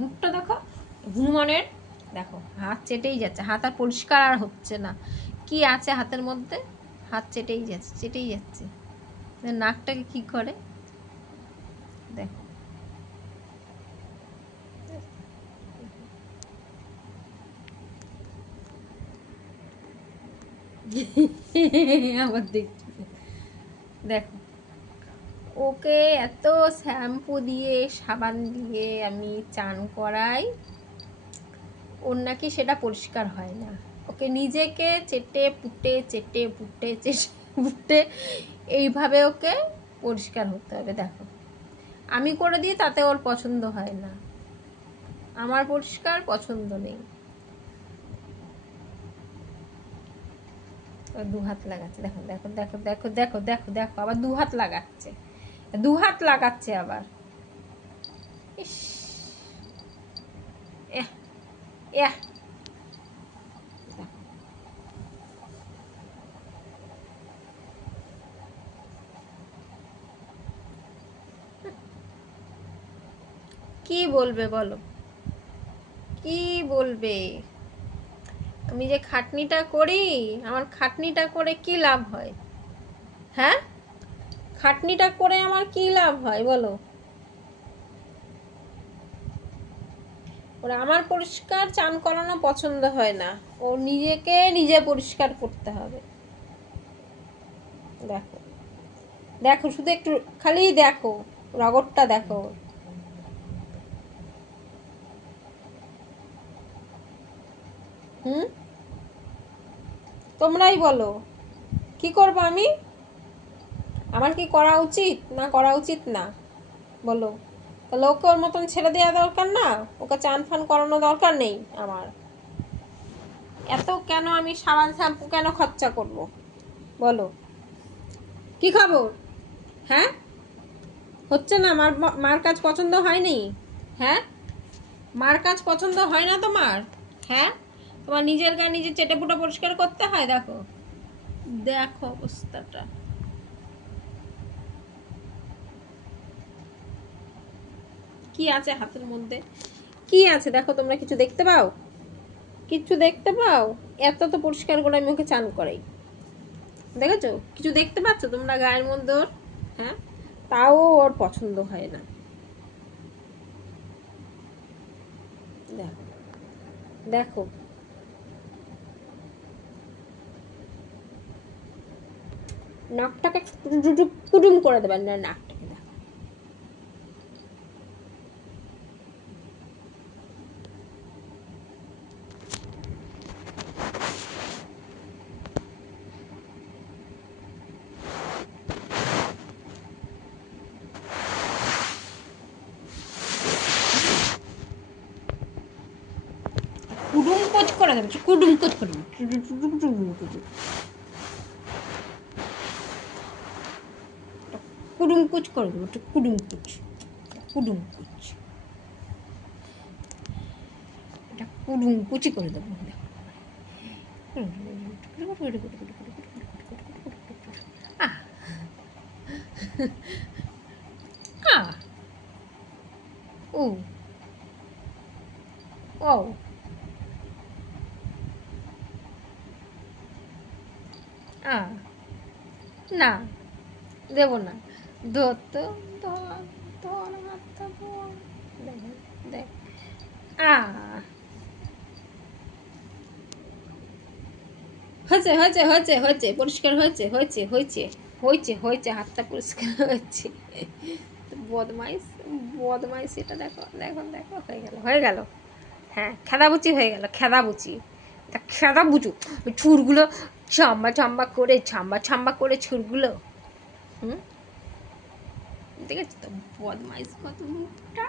মুখটা দেখো হনুমানের। দেখো হাত চেটেই যাচ্ছে, হাত আর পরিষ্কার আর হচ্ছে না। কি আছে হাতের মধ্যে? হাত চেটেই যাচ্ছে। নাকটাকে কি করে দেখো। আবার দেখছি, দেখো ওকে এত শ্যাম্পু দিয়ে সাবান দিয়ে আমি চান করাই, ওর নাকি সেটা পরিষ্কার হয় না। ওকে নিজেকে চেটে পুটে এইভাবে ওকে পরিষ্কার হতে হবে। দেখো আমি করে দিই, তাতে ওর পছন্দ হয় না, আমার পরিষ্কার পছন্দ নেই। দু হাত লাগাচ্ছে, দেখো দেখো দেখো দেখো দেখো দেখো দেখো আবার দু হাত লাগাচ্ছে আবার। ইস, এহ এহ কি বলবে বলো, কি বলবে? আমি যে খাটনিটা করি, আমার খাটনিটা করে কি লাভ হয়? হ্যাঁ, খাটনিটা করে আমার কি লাভ হয় বলো? ওরা আমার পরিষ্কার চান করানো পছন্দ হয় না, ও নিজেকে নিজে পরিষ্কার করতে হবে। দেখো দেখো শুধু একটু খালি দেখো, রগরটা দেখো। হুম, তোমরাই বলো কি করবো আমি? আমার কি করা উচিত না করা উচিত না বলো? তাহলে ওকে ওর মতন ছেড়ে দেওয়া দরকার না? ওকে চান ফান করানো দরকার নেই আমার? এত কেন আমি সাবান শ্যাম্পু কেন খরচা করব বলো? কি খবর? হ্যাঁ, হচ্ছে না? মার কাজ পছন্দ হয়নি? হ্যাঁ, মার কাজ পছন্দ হয় না তোমার? হ্যাঁ, তোমার নিজের গায়ে নিজে চেটেপুটা পরিষ্কার করতে হয়। দেখো দেখো অবস্থাটা, কি আছে হাতের মধ্যে? কি আছে দেখো, তোমরা কিছু দেখতে পাও? কিছু দেখতে পাও? এত তো পরিষ্কার করে আমি ওকে চান করাই, দেখেছো? কিছু দেখতে পাচ্ছ তোমরা গায়ের মধ্যে ওর? হ্যাঁ, তাও ওর পছন্দ হয় না। দেখো দেখো নাকটাকে কুটুম করে দেবেন না, নাকটাকে দেখো। কুডুম কোচ করে দেবে, কুডুম কোচ করে দেবে, কুডুম কুচ করে দেবো, কুডুম কুচ, কুডুম কুচ, এটা কুডুম কুচি করে দেবো। আহ আহ ও ও আহ না, দেবো না। ধর তো, ধর ধর হাতটা ধর, দেখ দেখ। হয়েছে হয়েছে হয়েছে হয়েছে, পরিষ্কার হয়েছে হয়েছে হয়েছে হয়েছে হয়েছে, হাতটা পরিষ্কার হয়েছে। বদমাইশ বদমাইশ, এটা দেখো দেখো দেখো, হয়ে গেল হয়ে গেল। হ্যাঁ, খেদাবুচি হয়ে গেল, খেদাবুচি। তা খেদা বুঝু ছুরগুলো চাম্বা চাম্বা করে ছুরগুলো। হুম, দেখেছো তো বদমাইশ কত মুখটা,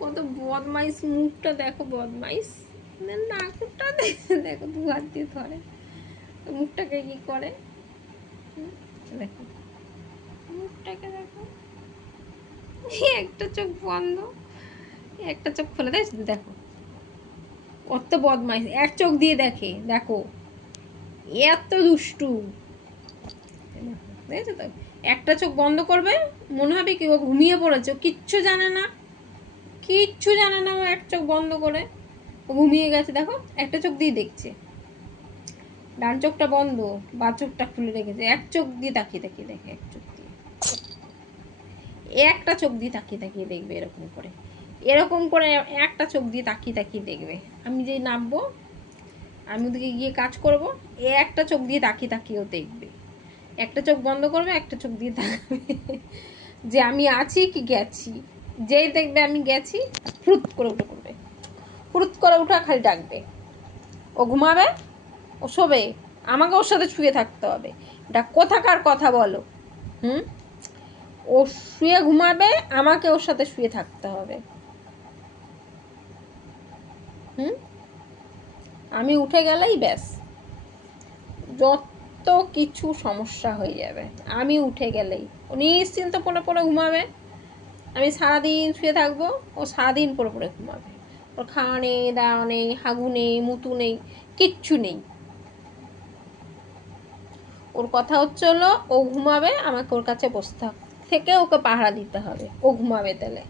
কত বদমাইশ মুখটা দেখো, বদমাইশ। নাকটা দেখো দেখো, দু হাত দিয়ে ধরে, মুখটাকে কি করে দেখো, মুখটাকে দেখো। একটা চোখ বন্ধ, একটা চোখ খুলে দেয়, দেখো কত বদমাইশ, এক চোখ দিয়ে দেখে দেখো, এত দুষ্টু। দেখেছো তো, একটা চোখ বন্ধ করবে, মনে হবে কি ও ঘুমিয়ে পড়েছে, কিচ্ছু জানে না, কিচ্ছু জানে না, ও এক চোখ বন্ধ করে ঘুমিয়ে গেছে। দেখো একটা চোখ দিয়ে দেখছে, ডান চোখটা বন্ধ, বা চোখটা খুলে রেখেছে, এক চোখ দিয়ে তাকিয়ে তাকিয়ে দেখে, এক চোখ দিয়ে, একটা চোখ দিয়ে তাকিয়ে তাকিয়ে দেখবে, এরকম করে এরকম করে একটা চোখ দিয়ে তাকিয়ে তাকিয়ে দেখবে। আমি যেই নামবো, আমি ওদিকে গিয়ে কাজ করব, একটা চোখ দিয়ে তাকিয়ে তাকিয়েও দেখবে, একটা চোখ বন্ধ করবে, একটা চোখ দিয়ে তাকাবে যে আমি আছি কি গেছি। যেই দেখবে আমি গেছি, ফুরুত করে উঠে পড়বে, ফুরুত করে উঠা খালি ডাকবে। ও ঘুমাবে, ও শোবে, আমাকে ওর সাথে শুয়ে থাকতে হবে। এটা কোথাকার কথা বলো? ও শুয়ে ঘুমাবে, আমাকে ওর সাথে শুয়ে থাকতে হবে। আমি উঠে গেলেই ব্যাস যত কিছু সমস্যা হয়ে যাবে। আমি উঠে গেলেই ও নিশ্চিন্ত পড়ে পড়ে ঘুমাবে, আমি সারাদিন শুয়ে থাকবো, ও সারাদিন পড়ে পড়ে ঘুমাবে। ওর খাওয়া নেই, দাওয়া নেই, হাগু নেই, মুতু নেই, কিচ্ছু নেই। ওর কথা হচ্ছে হলো ও ঘুমাবে, আমাকে ওর কাছে বসতে থেকে ওকে পাহারা দিতে হবে, ও ঘুমাবে তাহলে।